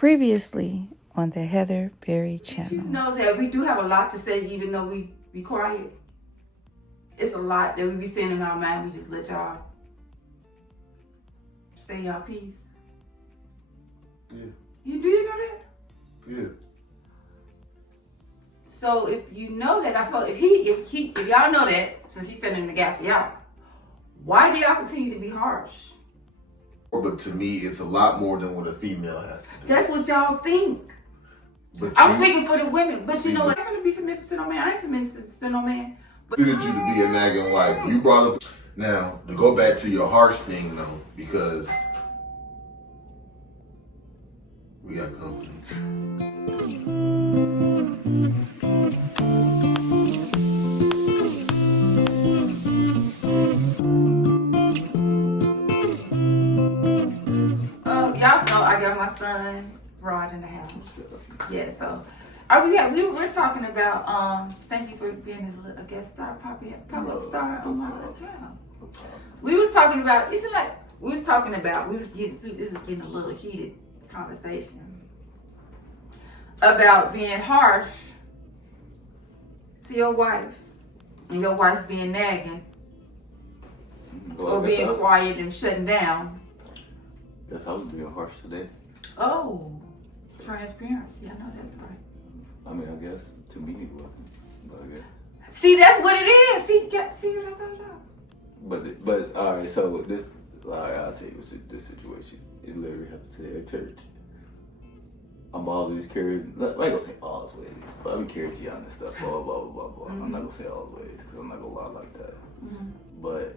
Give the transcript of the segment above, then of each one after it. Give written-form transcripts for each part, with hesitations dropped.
Previously on the Heather Berry channel. You know that we do have a lot to say, even though we be quiet. It's a lot that we be saying in our mind. We just let y'all say y'all piece. Yeah. You do know that? Yeah. So if you know that, I suppose if y'all know that, since he's standing in the gap for y'all, why do y'all continue to be harsh? But to me, it's a lot more than what a female has to do. That's what y'all think. But I'm speaking for the women, but you know what? I'm gonna be submissive to no man. I ain't submissive to no man. I considered you to be a nagging wife. You brought up now to go back to your harsh thing though, because we got company. Y'all know I got my son Rod in the house. Yeah, so we're talking about thank you for being a guest star, pop-up star on my little channel. We was talking about this was getting a little heated conversation about being harsh to your wife and your wife being nagging or being quiet and shutting down. Guess I was being harsh today. Oh, transparency. I know that's right. I mean, I guess to me it wasn't, but I guess. See, that's what it is. See what I told y'all. But all right. So this, I'll tell you this situation. It literally happened today at church. I'm always carried. I ain't gonna say always, but I be carrying Gianna and stuff. Blah blah blah blah. Mm-hmm. I'm not gonna say always because I'm not gonna lie like that. Mm-hmm. But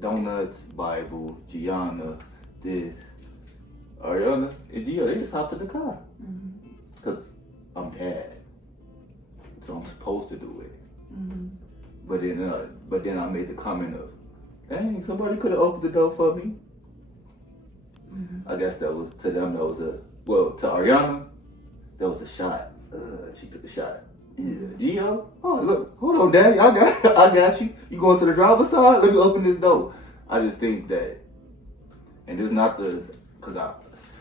donuts, Bible, Gianna, this, Ariana, and Gio, they just hopped in the car because I'm dad, so I'm supposed to do it. Mm-hmm. But then I made the comment of, "Dang, somebody could have opened the door for me." Mm-hmm. I guess that was to them. That was to Ariana, that was a shot. She took a shot. Yeah, Gio. Oh, look, hold on, Daddy. I got you. You going to the driver's side? Let me open this door. I just think that, and it's not because I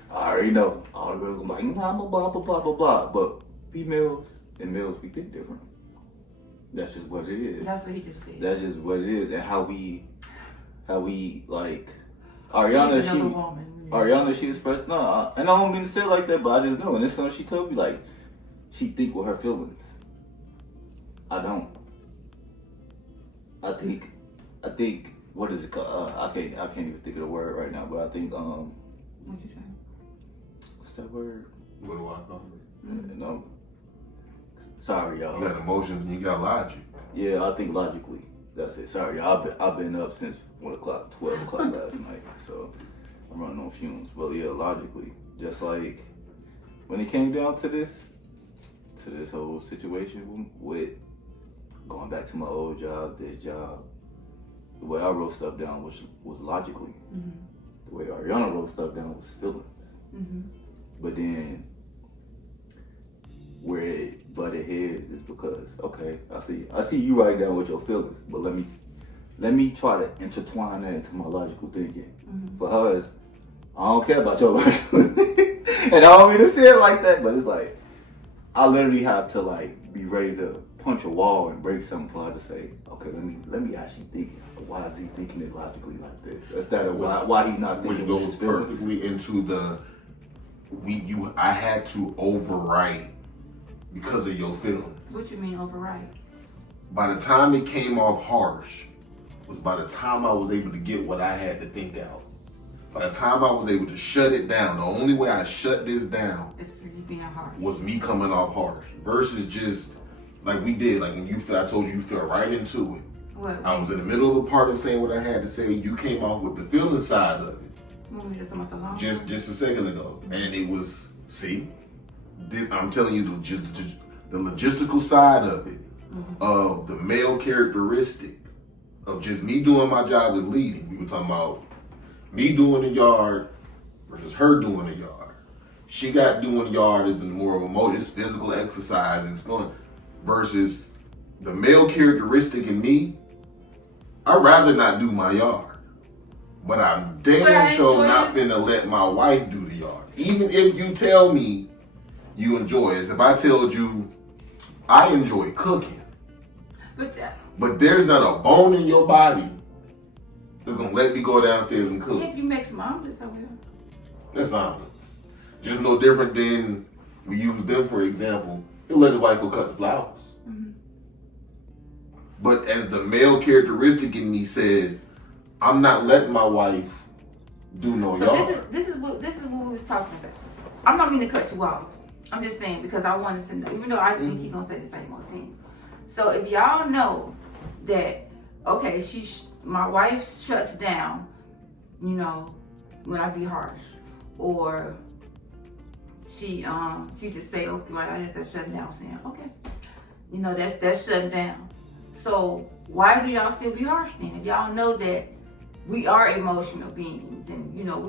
already know all the girls gonna be like, nah, blah blah blah blah blah blah. But females and males, we think different. That's just what it is. That's what he just said. That's just what it is, and how we like Ariana. She expressed no, and I don't mean to say it like that, but I just know, and this something she told me, like she think with her feelings. I don't. I think. What is it called? I can't even think of the word right now. But I think. What'd you say? What's that word? What do I know? No. Sorry, y'all. You got emotions and you got logic. Yeah, I think logically. That's it. Sorry, y'all. I've been up since 12 o'clock last night, so I'm running on fumes. But yeah, logically, just like when it came down to this whole situation with going back to my old job, this job, the way I wrote stuff down was logically. Mm-hmm. The way Ariana wrote stuff down was feelings. Mm-hmm. But then where it butted heads is because, okay, I see you right down with your feelings, but let me try to intertwine that into my logical thinking. Mm-hmm. For her, I don't care about your logical thinking. And I don't mean to say it like that, but it's like I literally have to like be ready to punch a wall and break something for her to say, okay, let me actually think. Why is he thinking it logically like this? Instead of why he not thinking which his goes feelings. perfectly into I had to overwrite because of your feelings. What you mean overwrite? By the time it came off harsh, was by the time I was able to get what I had to think out. By the time I was able to shut it down, the only way I shut this down is for you being harsh. Was me coming off harsh versus just like we did. Like when I told you fell right into it. What? I was in the middle of the part of saying what I had to say. You came off with the feeling side of it. Just a second ago, and it was I'm telling you the logistical side of it, of the male characteristic of just me doing my job as leading. We were talking about me doing the yard versus her doing the yard. She got doing the yard as more of a motor, it's physical exercise, it's fun, versus the male characteristic in me. I'd rather not do my yard, but I'm damn sure not finna let my wife do the yard. are. Even if you tell me you enjoy it, as if I told you I enjoy cooking, but there's not a bone in your body that's gonna let me go downstairs and cook. If you make some omelets, I will. That's omelets. Just no different than we use them for example. He'll let his wife go cut the flowers. Mm-hmm. But as the male characteristic in me says, I'm not letting my wife do no yard. So this is what we was talking about. I'm not meaning to cut you off. I'm just saying because I wanted to know, even though I think he's gonna say the same old thing. So if y'all know that, okay, my wife shuts down, you know, when I be harsh, or she just say, okay, well, I just shutting down, saying, okay, you know, that's shutting down. So why do y'all still be harsh then? If y'all know that we are emotional beings, and you know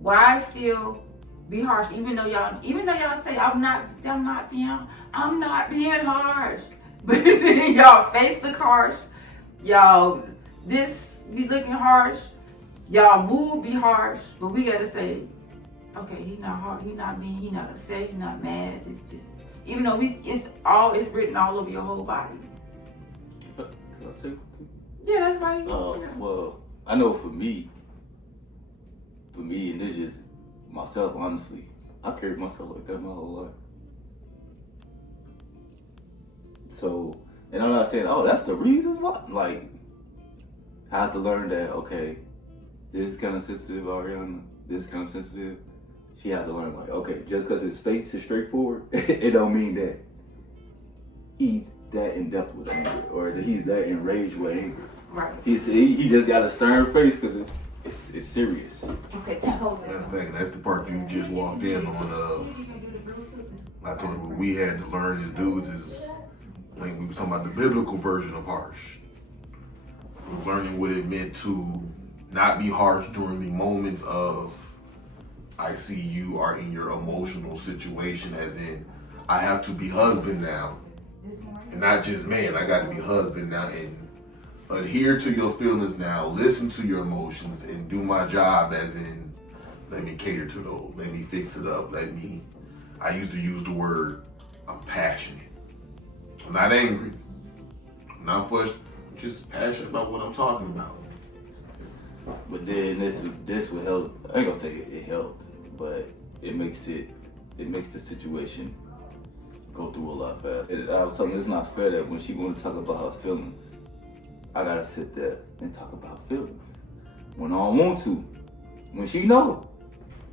why still be harsh? Even though y'all say I'm not being harsh, but y'all face look harsh, y'all this be looking harsh, y'all move be harsh, but we gotta say, okay, he's not hard, he's not upset, he's not mad. It's just, even though it's written all over your whole body. Can I take? Yeah, that's right. Well, I know for me, and this is just myself, honestly, I carried myself like that my whole life. So, and I'm not saying, oh, that's the reason why. Like, I have to learn that, okay, this is kind of sensitive, Ariana, this is kind of sensitive. She had to learn, like, okay, just because his face is straightforward, it don't mean that he's that in depth with anger, or that he's that enraged with anger. Right. He just got a stern face because it's serious. Okay, hold that. That's the part you just walked in on. I told you what we had to learn as dudes is, like we were talking about the biblical version of harsh. Learning what it meant to not be harsh during the moments of, I see you are in your emotional situation, as in, I have to be husband now. And not just man, I got to be husband now and adhere to your feelings now, listen to your emotions, and do my job, as in, let me cater to those, let me fix it up, I used to use the word, I'm passionate. I'm not angry, I'm not frustrated, I'm just passionate about what I'm talking about. But then this would help. I ain't gonna say it helped, but it makes the situation go through a lot faster. I was telling her it's not fair that when she want to talk about her feelings, I gotta sit there and talk about feelings. When I don't want to, when she know,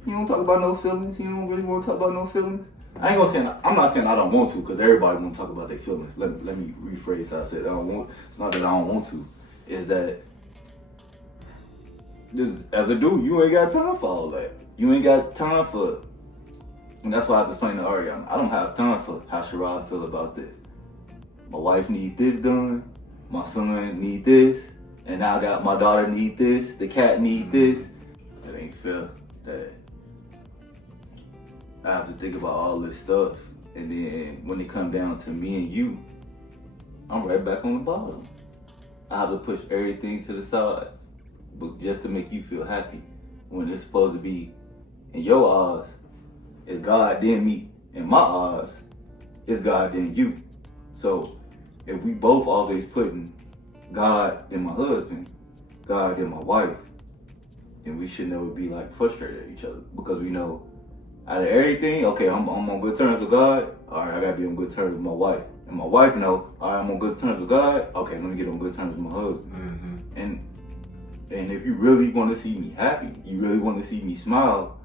you don't talk about no feelings, you don't really want to talk about no feelings. I'm not saying I don't want to, because everybody want to talk about their feelings. Let me rephrase how I said I don't want. It's not that I don't want to. It's that as a dude, you ain't got time for all that. You ain't got time for, and that's why I have to explain to Ariana. I don't have time for how Sherrod feel about this. My wife need this done. My son need this. And now I got my daughter need this. The cat need this. It ain't fair that I have to think about all this stuff. And then when it come down to me and you, I'm right back on the bottom. I have to push everything to the side, but just to make you feel happy. When it's supposed to be, in your eyes, it's God then me. In my eyes, it's God then you. So if we both always putting God then my husband, God then my wife, then we should never be like frustrated at each other, because we know out of everything, okay, I'm on good terms with God, all right, I gotta be on good terms with my wife. And my wife know, all right, I'm on good terms with God, okay, let me get on good terms with my husband. Mm-hmm. And if you really want to see me happy, you really want to see me smile,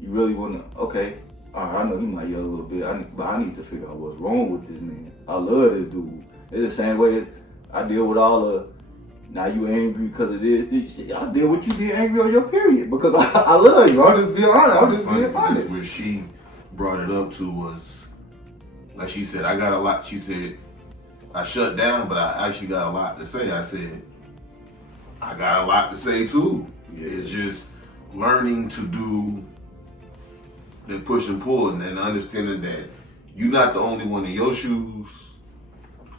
you really want to, okay, all right, I know he might yell a little bit, but I need to figure out what's wrong with this man. I love this dude. It's the same way I deal with all the, now you angry because of this shit. I deal with you being angry on your period, because I love you. I'm just being honest. I'm just being honest. Where she brought it up to was, like she said, I got a lot. She said, I shut down, but I actually got a lot to say. I said, I got a lot to say too. Yeah. It's just learning to do the push and pull, and then understanding that you're not the only one in your shoes.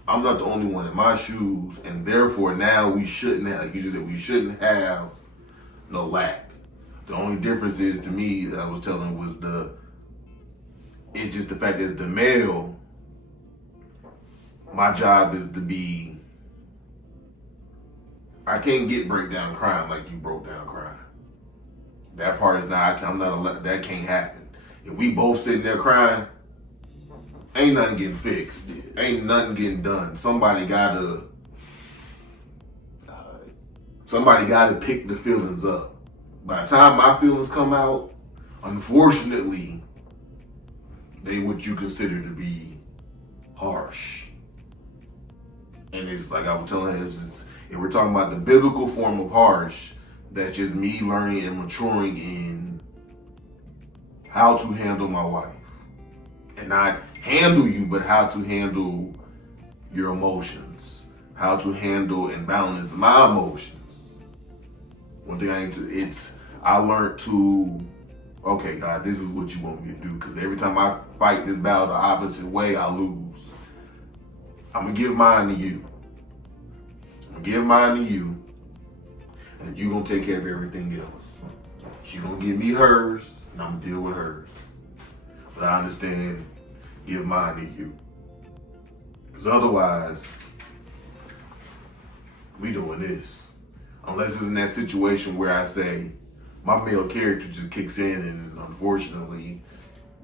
I'm not the only one in my shoes, and therefore now we shouldn't have, like you just said, we shouldn't have no lack. The only difference is to me that I was telling was it's just the fact that as the male, my job is to be, I can't get breakdown crying like you broke down crying. That part is not, that can't happen. If we both sitting there crying, ain't nothing getting fixed. Ain't nothing getting done. Somebody gotta pick the feelings up. By the time my feelings come out, unfortunately, they what you consider to be harsh. And it's like I was telling her, if we're talking about the biblical form of harsh, that's just me learning and maturing in how to handle my wife. And not handle you, but how to handle your emotions. How to handle and balance my emotions. One thing I learned to, okay, God, this is what you want me to do. Because every time I fight this battle the opposite way, I lose. I'm going to give mine to you. And you going to take care of everything else. She going to give me hers, and I'm going to deal with hers. But I understand, give mine to you. Because otherwise, we doing this. Unless it's in that situation where I say, my male character just kicks in and unfortunately,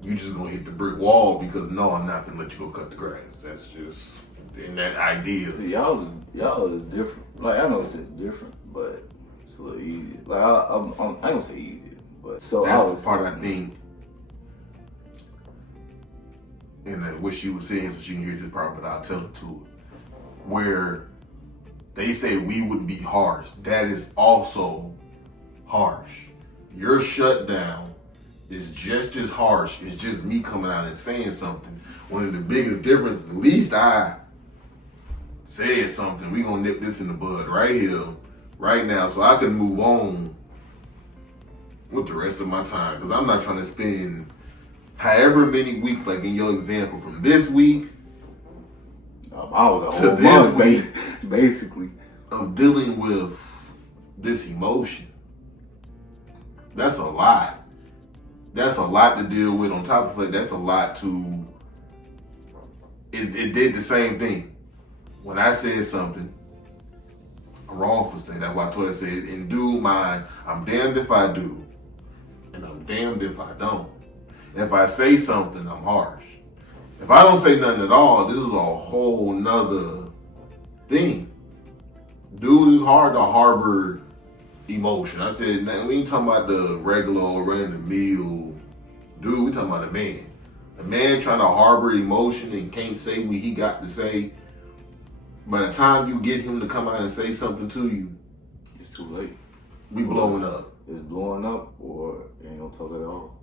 you just gonna hit the brick wall because no, I'm not gonna let you go cut the grass. That's just, in that idea. See, y'all is different. Like, I know it's different, but it's a little easier. Like, I ain't gonna say easier, but so that's the part I think, and what she was saying, so she can hear this part, but I'll tell it to her. Where they say we would be harsh, that is also harsh. Your shutdown is just as harsh as just me coming out and saying something. One of the biggest differences, at least I said something. We gonna nip this in the bud right here, right now, so I can move on with the rest of my time. Because I'm not trying to spend however many weeks, like in your example, from this week I was a to whole this month, week, basically, of dealing with this emotion. That's a lot. That's a lot to deal with. On top of it, that's a lot to. It did the same thing. When I said something, I'm wrong for saying that. Why I told her, I said, and do mine. I'm damned if I do, and I'm damned if I don't. If I say something, I'm harsh. If I don't say nothing at all, this is a whole nother thing. Dude, it's hard to harbor emotion. I said, we ain't talking about the regular old run-of-the-mill dude. We talking about a man. A man trying to harbor emotion and can't say what he got to say. By the time you get him to come out and say something to you, it's too late. We blowing up. It's blowing up, or ain't gonna talk at all.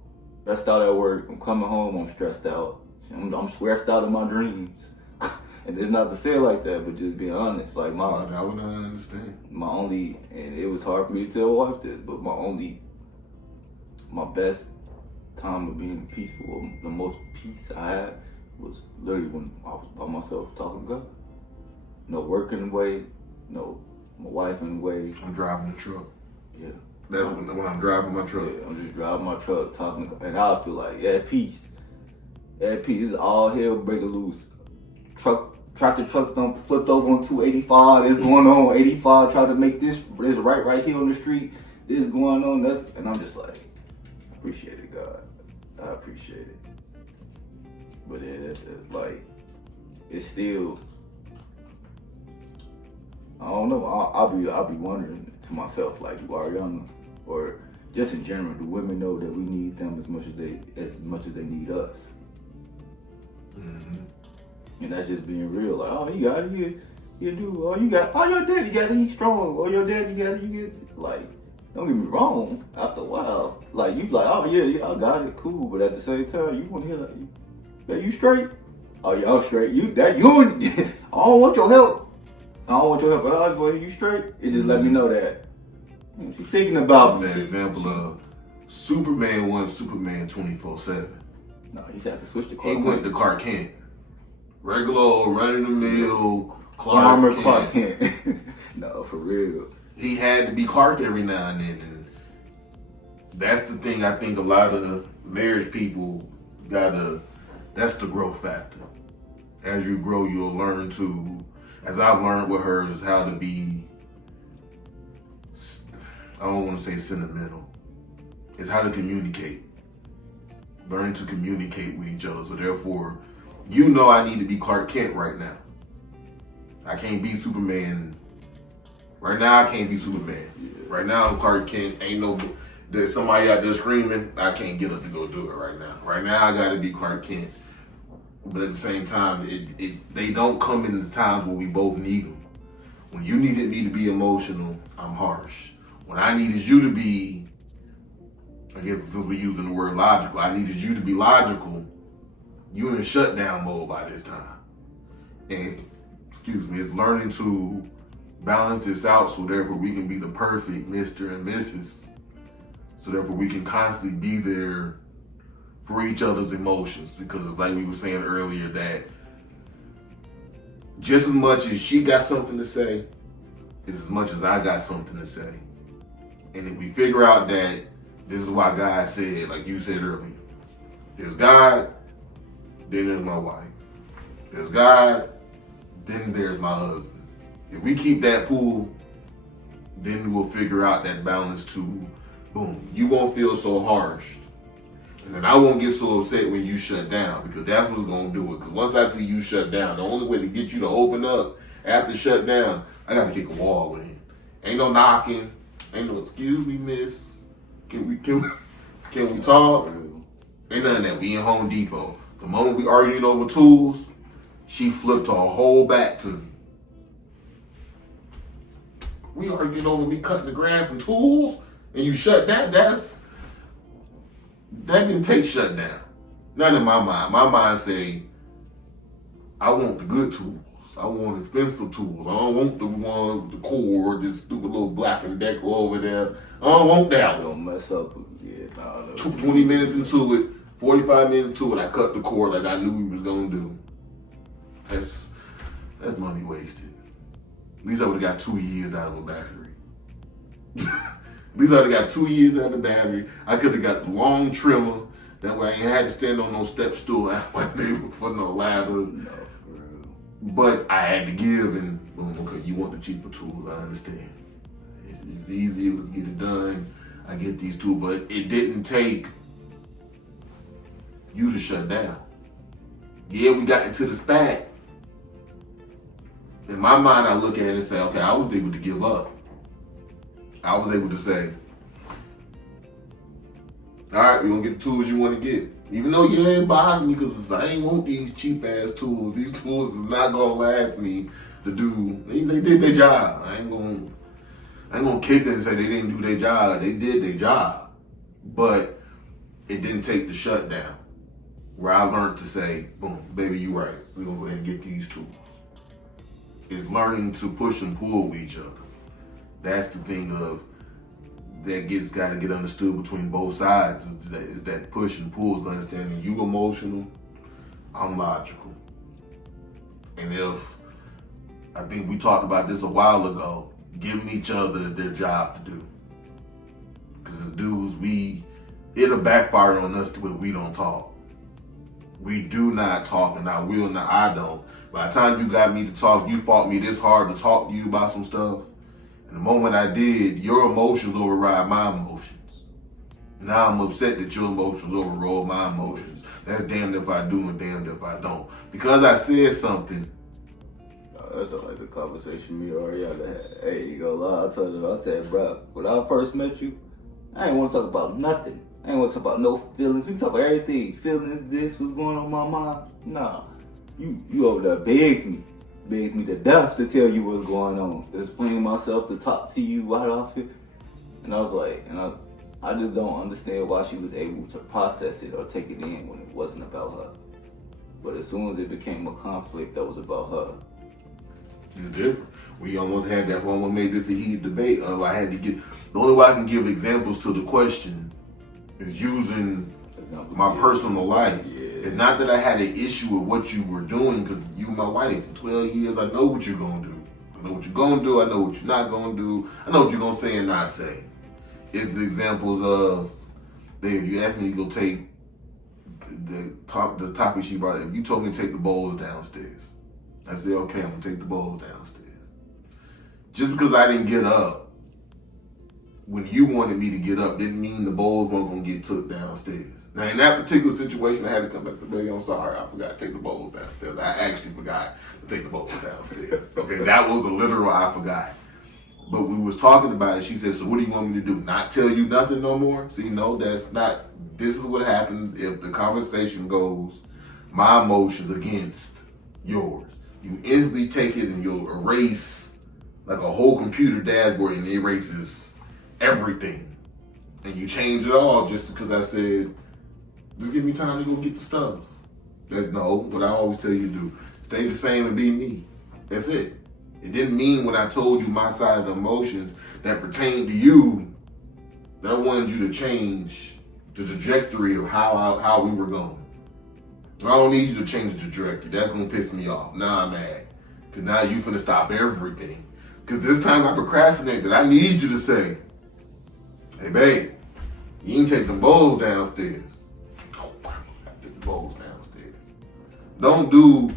Stressed out at work. I'm coming home. I'm stressed out. I'm stressed out in my dreams. And it's not to say it like that, but just being honest. Like I would not understand. My only, and it was hard for me to tell my wife this, but my best time of being peaceful, the most peace I had, was literally when I was by myself talking to God. No work in the way, no my wife in the way. I'm driving the truck. Yeah. That's when I'm driving my truck. Yeah, I'm just driving my truck, talking, and I feel like at peace. At peace. It's all hell breaking loose. Tractor trucks done flipped over on 285. This going on 85. Trying to make this right here on the street. This going on. And I'm just like, appreciate it, God. I appreciate it. But it's like, it's still, I don't know. I'll be wondering to myself, like, do Ariana, or just in general, do women know that we need them as much as they need us? Mm-hmm. And that's just being real. Like, oh, you got it, you do. Oh, your daddy got to eat strong. Or your daddy got to get, like, don't get me wrong. After a while, like, you like, oh yeah, I got it, cool. But at the same time, you want to hear like, yeah, you straight? Oh yeah, I'm straight. I don't want your help. But I was going, you straight? It just let me know that you thinking about me. That example of Superman wasn't Superman 24/7. No, he had to switch the car. He went to Clark Kent. Regular old run-of-the-mill Clark Kent. No, for real. He had to be Clark every now and then. And that's the thing. I think a lot of the marriage people that's the growth factor. As you grow, you'll learn to, as I've learned with her, is how to be, I don't want to say sentimental, it's how to communicate. Learn to communicate with each other. So therefore, I need to be Clark Kent right now. I can't be Superman. Right now, I can't be Superman. Yeah. Right now, I'm Clark Kent. There's somebody out there screaming. I can't get up to go do it right now. Right now, I got to be Clark Kent. But at the same time, they don't come in the times where we both need them. When you needed me to be emotional, I'm harsh. When I needed you to be, I guess since we're using the word logical, I needed you to be logical. You in shutdown mode by this time. And, it's learning to balance this out so therefore we can be the perfect Mr. and Mrs. So therefore we can constantly be there for each other's emotions. Because it's like we were saying earlier that just as much as she got something to say, is as much as I got something to say. And if we figure out that this is why God said, like you said earlier, there's God, then there's my wife. There's God, then there's my husband. If we keep that pool, then we'll figure out that balance to, boom, you won't feel so harsh. And then I won't get so upset when you shut down, because that's what's going to do it. Because once I see you shut down, the only way to get you to open up after shut down, I got to kick a wall in. Ain't no knocking. Ain't no, excuse me, miss. Can we talk? Ain't none of that. We in Home Depot. The moment we arguing over tools, she flipped her whole back to me. We arguing over me cutting the grass and tools, and you shut that. That didn't take shutdown. Not in my mind. My mind say, I want the good tools. I want expensive tools. I don't want the one with the cord, this stupid little Black & Decker over there. I don't want that one. Don't mess up. Yeah, 20 minutes into it, 45 minutes into it, I cut the cord like I knew we was gonna do. That's money wasted. At least I would have got 2 years out of a battery. At least I would have got 2 years out of the battery. I could have got the long trimmer. That way I ain't had to stand on no step stool out my neighbor for no ladder. No, for real. But I had to give, and boom, okay, you want the cheaper tools, I understand. It's easy, let's get it done. I get these tools, but it didn't take you to shut down. Yeah, we got into the spat. In my mind, I look at it and say, okay, I was able to give up. I was able to say, all right, we're going to get the tools you want to get. Even though you ain't bothering me, because I ain't want these cheap ass tools. These tools is not going to last me to do. They did their job. I ain't going to kick it and say they didn't do their job. They did their job. But it didn't take the shutdown where I learned to say, boom, baby, you right. We're going to go ahead and get these tools. It's learning to push and pull with each other. That's the thing of that got to get understood between both sides. Is that push and pull, is understanding you emotional, I'm logical. And if, I think we talked about this a while ago, giving each other their job to do. Because as dudes, it'll backfire on us when we don't talk. We do not talk, and I don't. By the time you got me to talk, you fought me this hard to talk to you about some stuff. And the moment I did, your emotions override my emotions. Now I'm upset that your emotions overrode my emotions. That's damned if I do and damned if I don't. Because I said something. That's like the conversation me or Ariana had. Hey, you go lie. I told her, I said, bro, when I first met you, I ain't want to talk about nothing. I ain't want to talk about no feelings. We can talk about everything. Feelings, this, what's going on in my mind. Nah. You over there begged me to death to tell you what's going on, explain myself, to talk to you right off it. And I was like, I just don't understand why she was able to process it or take it in when it wasn't about her. But as soon as it became a conflict that was about her, it's different. We almost had that one. We made this a heated debate. I had to get, the only way I can give examples to the question is using my personal life. Yeah. It's not that I had an issue with what you were doing, because you my wife for 12 years. I know what you're going to do. I know what you're going to do. I know what you're not going to do. I know what you're going to say and not say. It's the examples of, babe, you asked me to go take the topic she brought up. You told me to take the bowls downstairs. I said, okay, I'm gonna take the bowls downstairs. Just because I didn't get up when you wanted me to get up didn't mean the bowls weren't gonna get took downstairs. Now in that particular situation, I had to come back and say, baby, I'm sorry, I forgot to take the bowls downstairs. I actually forgot to take the bowls downstairs. Okay, that was a literal I forgot. But we was talking about it. She said, so what do you want me to do? Not tell you nothing no more? See, no, that's not. This is what happens if the conversation goes my emotions against yours. You instantly take it and you'll erase like a whole computer dashboard and it erases everything. And you change it all just because I said, just give me time to go get the stuff. That's no, what I always tell you to do. Stay the same and be me. That's it. It didn't mean when I told you my side of the emotions that pertain to you that I wanted you to change the trajectory of how we were going. I don't need you to change the trajectory. That's gonna piss me off. Now I'm mad. Cause now you finna stop everything. Cause this time I procrastinated. I need you to say, hey babe, you ain't take them bowls downstairs. Oh, I take the bowls downstairs. Don't do,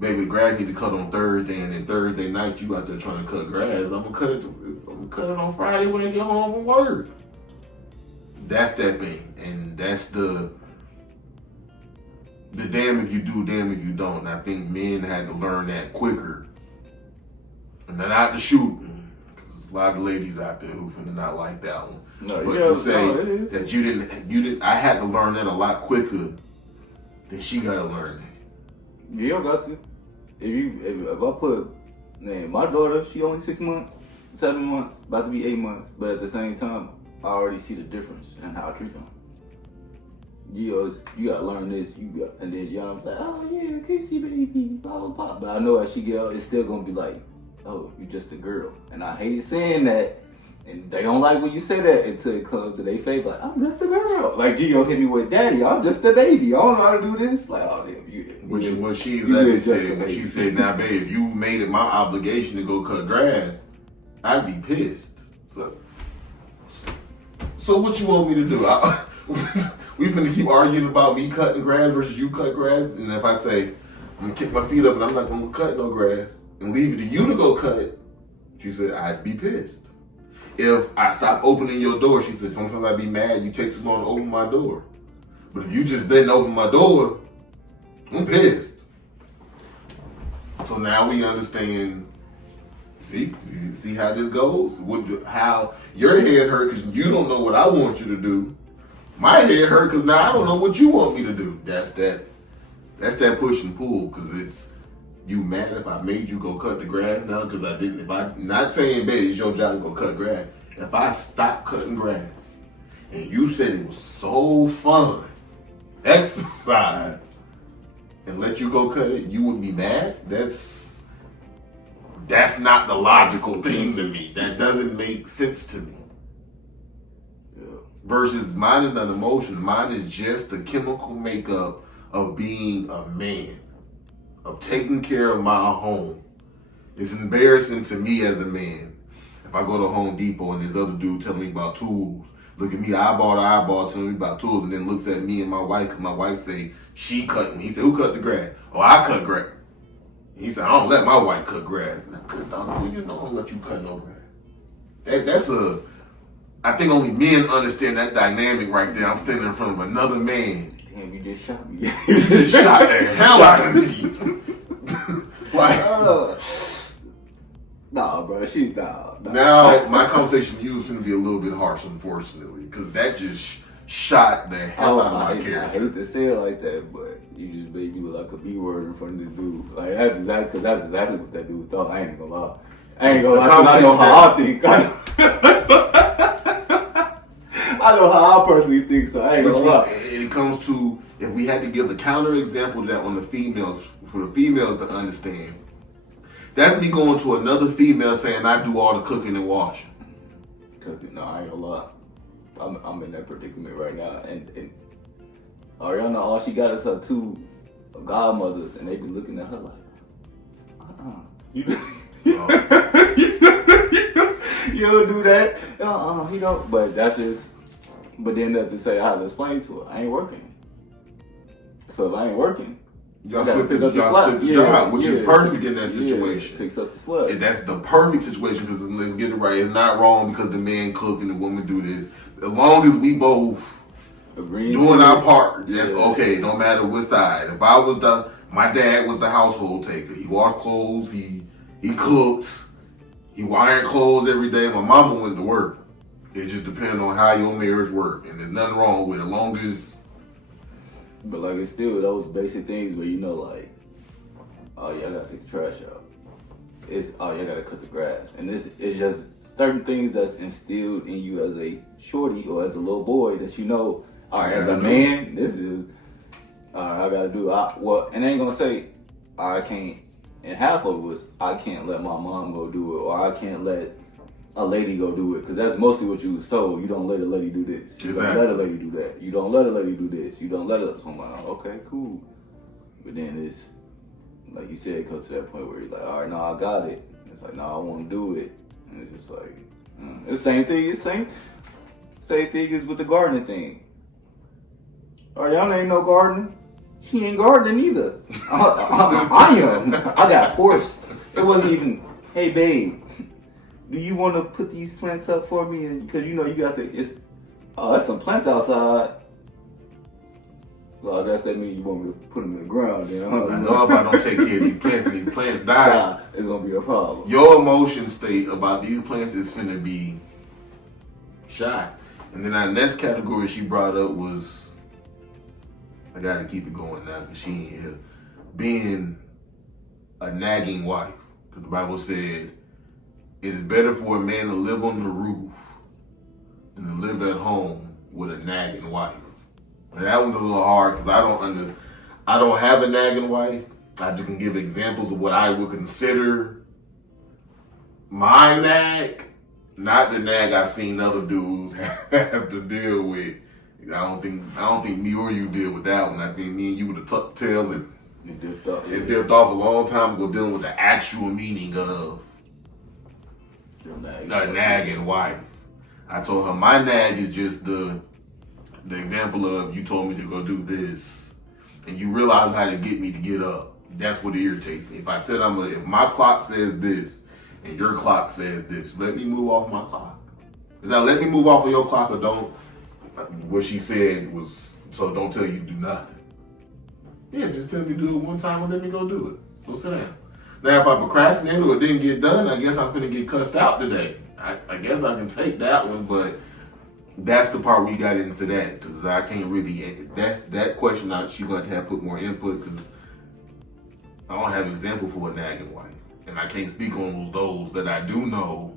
baby, grass need to cut on Thursday, and then Thursday night you out there trying to cut grass. I'm gonna cut it on Friday when I get home from work. That's that thing, and that's the damn if you do, damn if you don't. And I think men had to learn that quicker, and not to shoot. There's a lot of ladies out there who finna not like that one. No, but yeah, to say no, that you didn't. I had to learn that a lot quicker than she got to learn that. Yeah, got to. If I put, man, my daughter, she only 6 months, 7 months, about to be 8 months, but at the same time, I already see the difference in how I treat them. You gotta learn this, and then John like, oh yeah, Casey baby, blah blah blah. But I know as she get out, it's still gonna be like, oh, you just a girl, and I hate saying that, and they don't like when you say that until it comes to their face, like, I'm just a girl. Like Gio hit me with, Daddy, I'm just a baby. I don't know how to do this. Like, oh damn, Which is what she exactly said when she said, now babe, if you made it my obligation to go cut grass, I'd be pissed. So what you want me to do? We finna keep arguing about me cutting grass versus you cut grass, and if I say, I'm gonna kick my feet up and I'm not gonna cut no grass and leave it to you to go cut, she said, I'd be pissed. If I stop opening your door, she said, sometimes I'd be mad you take too long to open my door. But if you just didn't open my door, I'm pissed. So now we understand, see how this goes? How your head hurt because you don't know what I want you to do. My head hurt because now I don't know what you want me to do. That's that push and pull, because it's, you mad if I made you go cut the grass now because I didn't. If I, not saying, baby, it's your job to go cut grass. If I stop cutting grass and you said it was so fun, exercise, and let you go cut it, you would be mad? That's not the logical thing to me. That doesn't make sense to me. Versus mine is not emotion. Mine is just the chemical makeup of being a man, of taking care of my home. It's embarrassing to me as a man. If I go to Home Depot and this other dude telling me about tools, look at me eyeball to eyeball telling me about tools, and then looks at me and my wife, because my wife say, she cut me. He said, who cut the grass? Oh, I cut grass. He said, I don't let my wife cut grass. And I said, well, you know I don't let you cut no grass. I think only men understand that dynamic right there. I'm standing in front of another man. Damn, you just shot me. You just shot the hell out of me. Like, nah, bro, nah. Now, my conversation with you is going to be a little bit harsh, unfortunately, because that just shot the hell out of my character. I hate to say it like that, but you just made me look like a B word in front of this dude. Like, that's exactly what that dude thought. I ain't gonna lie. I know how I think. I know how I personally think, so I ain't gonna lie. It comes to, if we had to give the counter example to that on the females, for the females to understand, that's me going to another female saying I do all the cooking and washing. Cooking? No, I ain't gonna lie. I'm in that predicament right now, and Ariana, all she got is her two godmothers, and they be looking at her like, you don't do that. You don't. But that's just, But then they have to say, I have to explain to her, I ain't working. So if I ain't working, y'all split the job, which is perfect in that situation. Yeah, picks up the slack. That's the perfect situation because let's get it right. It's not wrong because the man cook and the woman do this. As long as we both doing our part, that's okay. No matter what side. If I was my dad was the household taker. He washed clothes. He cooked. He ironed clothes every day. My mama went to work. It just depends on how your marriage work, and there's nothing wrong with it, as long as. But like it's still those basic things where you know, like, oh yeah, I gotta take the trash out. It's oh yeah, I gotta cut the grass, and it's just certain things that's instilled in you as a shorty or as a little boy that you know. All right, as a man, this is all right. I gotta do. And I ain't gonna say I can't. And half of it was I can't let my mom go do it, or I can't let a lady go do it, because that's mostly what you was told. You don't let a lady do this. You don't let a lady do that. You don't let a lady do this. You don't let her. So I'm like, okay, cool. But then it's like you said, it comes to that point where you're like, all right, no, I got it. It's like, no, I want to do it, and it's just like, it's the same thing. It's same thing as with the gardening thing. All right, y'all ain't no gardening. She ain't gardening either. I am. I got forced. It wasn't even, hey babe, do you want to put these plants up for me? And because you know you got that's some plants outside. So I guess that means you want me to put them in the ground. You know? I know if I don't take care of these plants and these plants die, it's gonna be a problem. Your emotion state about these plants is finna be shot. And then our next category she brought up was, I gotta keep it going now because she ain't here, being a nagging wife. Because the Bible said, it is better for a man to live on the roof than to live at home with a nagging wife. And that one's a little hard because I don't have a nagging wife. I just can give examples of what I would consider my nag, not the nag I've seen other dudes have to deal with. I don't think me or you deal with that one. I think me and you would have tucked tail and dipped off a long time ago dealing with the actual meaning of a nagging wife. I told her my nag is just the example of you told me to go do this and you realize how to get me to get up. That's what irritates me. If I said if my clock says this and your clock says this, let me move off my clock. Is that let me move off of your clock or don't? What she said was, so don't tell you to do nothing. Yeah, just tell me to do it one time and let me go do it. Go sit down. Now, if I procrastinated or didn't get done, I guess I'm finna get cussed out today. I guess I can take that one, but that's the part we got into that because I can't really. That's that question. She's going to have put more input because I don't have an example for a nagging wife, and I can't speak on those that I do know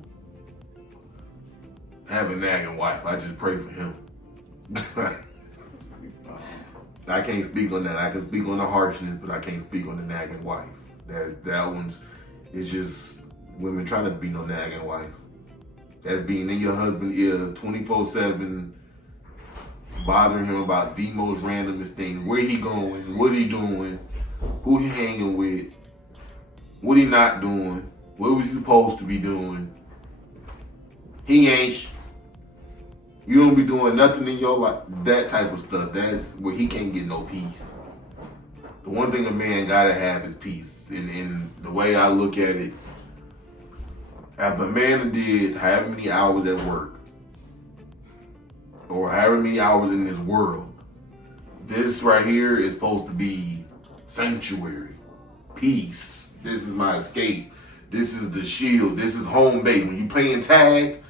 have a nagging wife. I just pray for him. I can't speak on that. I can speak on the harshness, but I can't speak on the nagging wife. That one's is just women trying to be no nagging wife. That's being in your husband's ear 24/7, bothering him about the most randomest things. Where he going? What he doing? Who he hanging with? What he not doing? What was he supposed to be doing? He ain't. You don't be doing nothing in your life. That type of stuff. That's where he can't get no peace. The one thing a man gotta have is peace. And the way I look at it, after a man did however many hours at work, or however many hours in this world, this right here is supposed to be sanctuary, peace. This is my escape. This is the shield. This is home base. When you playing tag,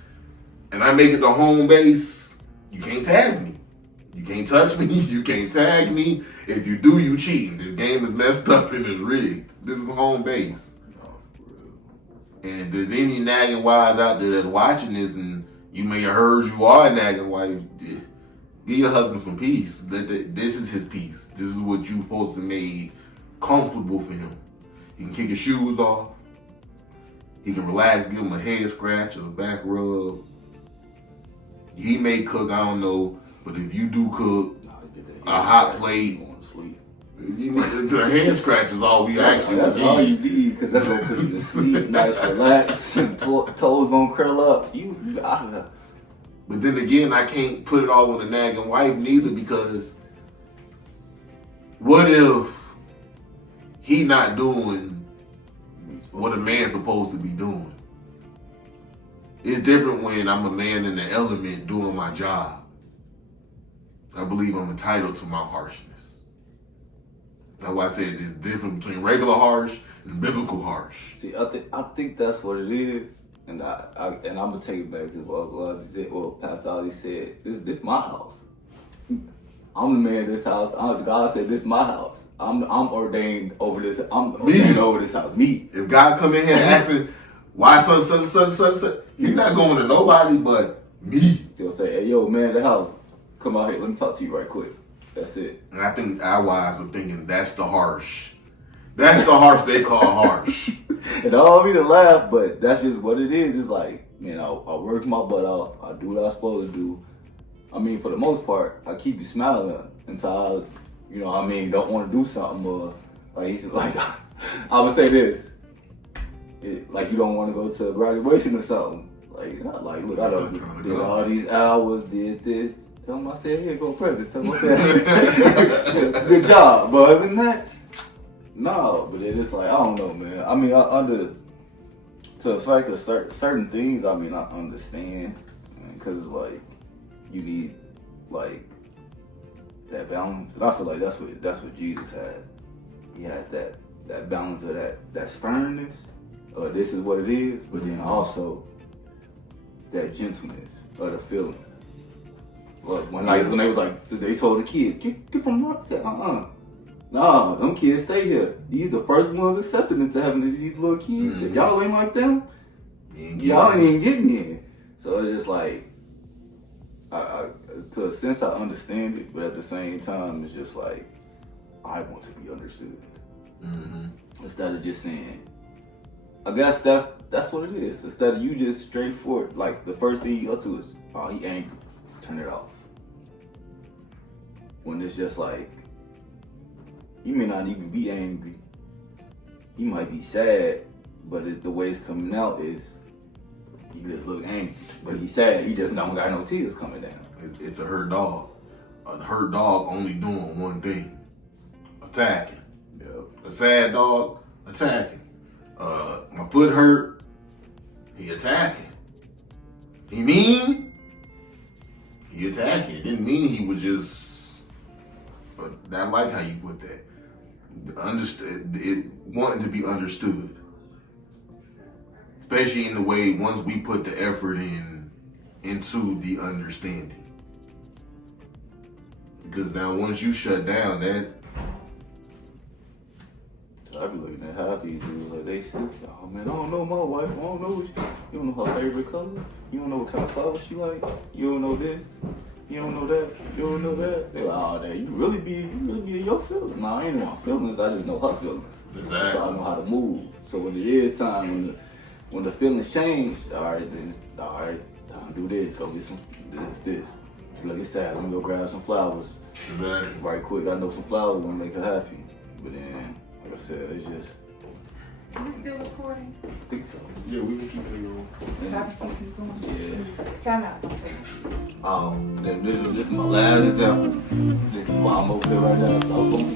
and I make it the home base, you can't tag me. You can't touch me. You can't tag me. If you do, you cheating. This game is messed up and it's rigged. This is home base. And if there's any nagging wives out there that's watching this and you may have heard you are a nagging wife, give your husband some peace. This is his peace. This is what you're supposed to make comfortable for him. He can kick his shoes off. He can relax, give him a head scratch or a back rub. He may cook, I don't know, but if you do cook, a hot plate, the head scratch is all we actually need. That's all you need, because that's gonna put you to sleep, nice, relax, toes gonna curl up. You But then again, I can't put it all on the nagging wife neither, because what if he not doing what a man's supposed to be doing? It's different when I'm a man in the element doing my job. I believe I'm entitled to my harshness. That's why I said it's different between regular harsh and biblical harsh. See, I think that's what it is, and I'm gonna take it back to what Pastor Ali said. This my house. I'm the man of this house. God said this my house. I'm ordained over this. I'm ordained over this house. Me. If God come in here asking why such, he's not going to nobody but me. He'll say, "Hey, yo, man of the house, come out here. Let me talk to you right quick." That's it. And I think our wives are thinking that's the harsh. That's the harsh they call harsh. And I don't mean to laugh, but that's just what it is. It's like, man, I work my butt off. I do what I'm supposed to do. I mean, for the most part, I keep you smiling until I, don't want to do something. Or like I would say this, like you don't want to go to a graduation or something. Look, I done did all these hours, did this. Tell them I said, here, go present. Tell them I said, good job. But other than that, no. But it's like, I don't know, man. I mean, to the fact of certain things, I mean, I understand. Because it's like, you need, like, that balance. And I feel like that's what Jesus had. He had that balance of that sternness, this is what it is, but then also that gentleness of the feeling. Like when they was like, they told the kids, get from the said, nah, them kids stay here. These the first ones accepted into heaven. These little kids. Mm-hmm. If y'all ain't like them, y'all ain't even getting in. So it's just like, I to a sense I understand it, but at the same time it's just like, I want to be understood. Mm-hmm. Instead of just saying, I guess that's what it is. Instead of you just straightforward, like the first thing you go to is, oh, he angry, turn it off. When it's just like, he may not even be angry. He might be sad, but the way it's coming out is he just look angry. But he's sad. He just don't got no tears coming down. It's a hurt dog. A hurt dog only doing one thing: attacking. Yep. A sad dog attacking. My foot hurt. He attacking. He mean. He attacking. It didn't mean he was just. But I like how you put that. Wanting to be understood, especially in the way once we put the effort into the understanding. Because now once you shut down, that I be looking at how these dudes like they stupid. Oh man, I don't know my wife. I don't know you don't know her favorite color. You don't know what kind of flowers she like. You don't know this. You don't know that. You don't know that. They're like, oh, that you really be in your feelings. No, I ain't in my feelings. I just know her feelings. Exactly. So I know how to move. So when it is time, when the feelings change, all right, do this. Go get some this. Look, it's sad. Let me go grab some flowers. Exactly. Right quick. I know some flowers gonna make her happy. But then, like I said, it's just. Is it still recording? I think so. Yeah, we can keep it going. Yeah. Time out. This is my last example. This is why I'm over here right now. I was gonna be